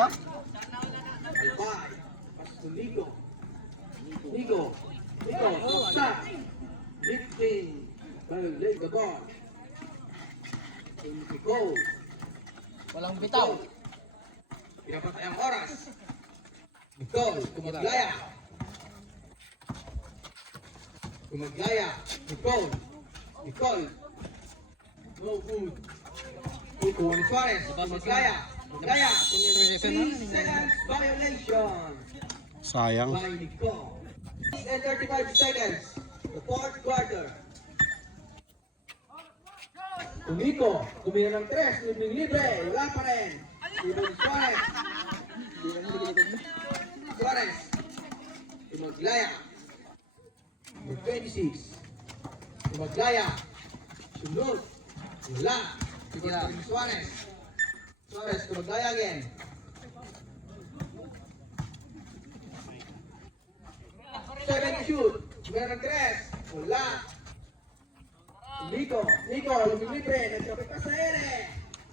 oh. Albay. Pass to Nico. Nico. Stop. Lifting. Lay the ball. Nico. Walang bitaw. Pinapatay ang oras. Nicole, kumaglaya. Nicole. No good. Juan Suarez, kumaglaya. 3 seconds violation Sayang. by Nicole. And 35 seconds. The fourth quarter. Nico, tumira ng 3, libre, wala pa rin. Juan Suarez. Kumaglaya. Number 26. Kumaglaya. Sunod. Wala. Suarez, kumaglaya again. Seven to shoot. Meron ng 3. Wala. Nico, lumilibre. Nagkapit pa sa ere.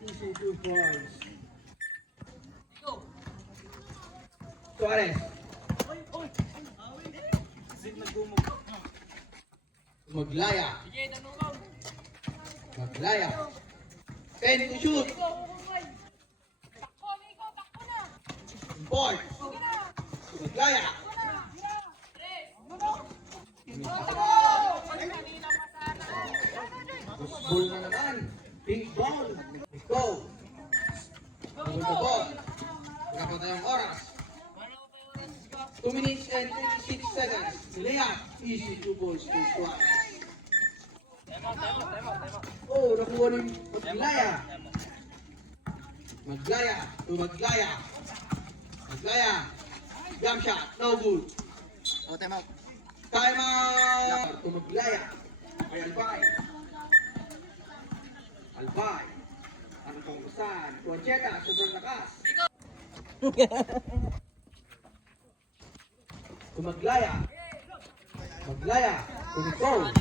Easy 2 points. Suarez. Maglaya. 10 to shoot. Board. Maglaya. Ball na naman. Pink ball. Go. Good na ball. Pinapatay ang oras. 2 minutes and 26 seconds. Layup. Easy 2 balls to Suarez. Oh, nakuha ni Maglaya. Jump shot. No good. Oh, time out. Time out. Maglaya. Kay Albay. Ano pang usan? Concheta. Sobrang lakas. Maglaya. Nicole.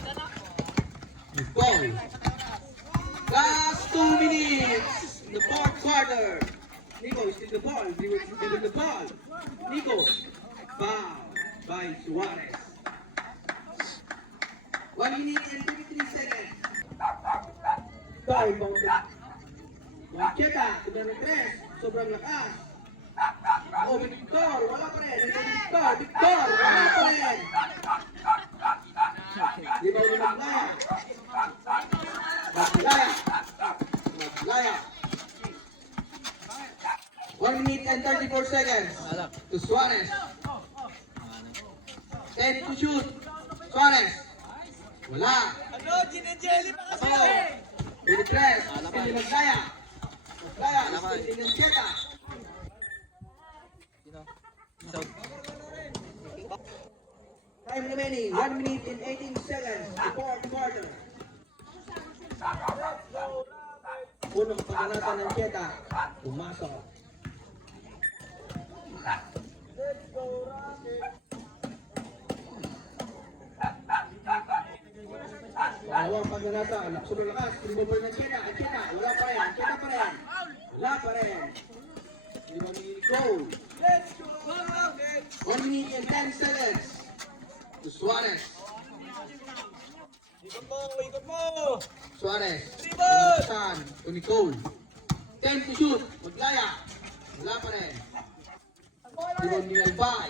Last 2 minutes. The fourth quarter. Nico is in the ball. Nico. Foul by Suarez. 1 minute and 23 seconds. Foul bang Concheta. Tumero 3. Sobrang lakas. Oh, Victor. Wala pa rin. Victor. Wala pa rin. Di ba ulit Maglaya. 1 minute and 34 seconds to Suarez. 10 to shoot. Suarez. Wala. Ano, ginenjeli pa kasi. Pinitres. Maglaya. Pinancheta. Time remaining. 1 minute and 18 seconds. The fourth quarter. Unang paganatan ng Cheta. Pumasok. Dalawang paganatan. Sunod lakas. Pinibobol ng Cheta. Cheta. Wala pa rin. Goal. 1 minute and 10 seconds. To Suarez. Ikot mo. Suarez. Bulasan. To Nicole. 10 to shoot. Maglaya. Wala pa rin. Tiro ni Albay.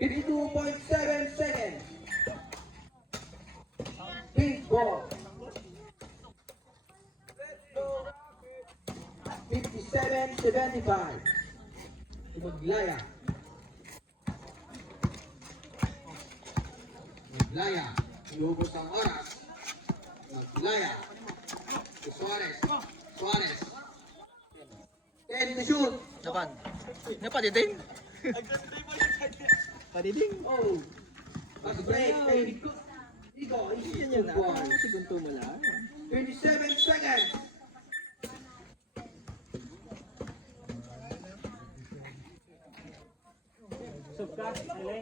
52.7 seconds. Pink ball. 57-75. Maglaya. Iubos ang oras. Maglaya. Suarez. 10 to shoot. Napan? Napaditing? Padiding? Oh. Pass break. Nico. Yan yun na. Sigunto mo lang. 27 seconds.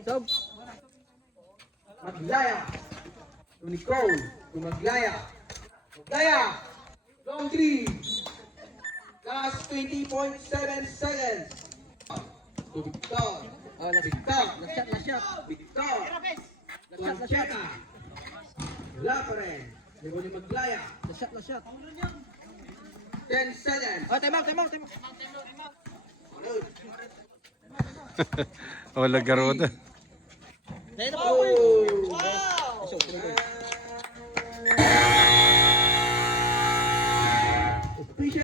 Sob. Maglaya. To Nicole. To Maglaya. Long three. Last 20.7 seconds. To Victor. Victor. Last shot. Victor. Concheta. Wala pa rin. May huli maglaya. Last shot. 10 seconds. Oh, time out. Manod. Wala garota. Dahil na Oh! Wow!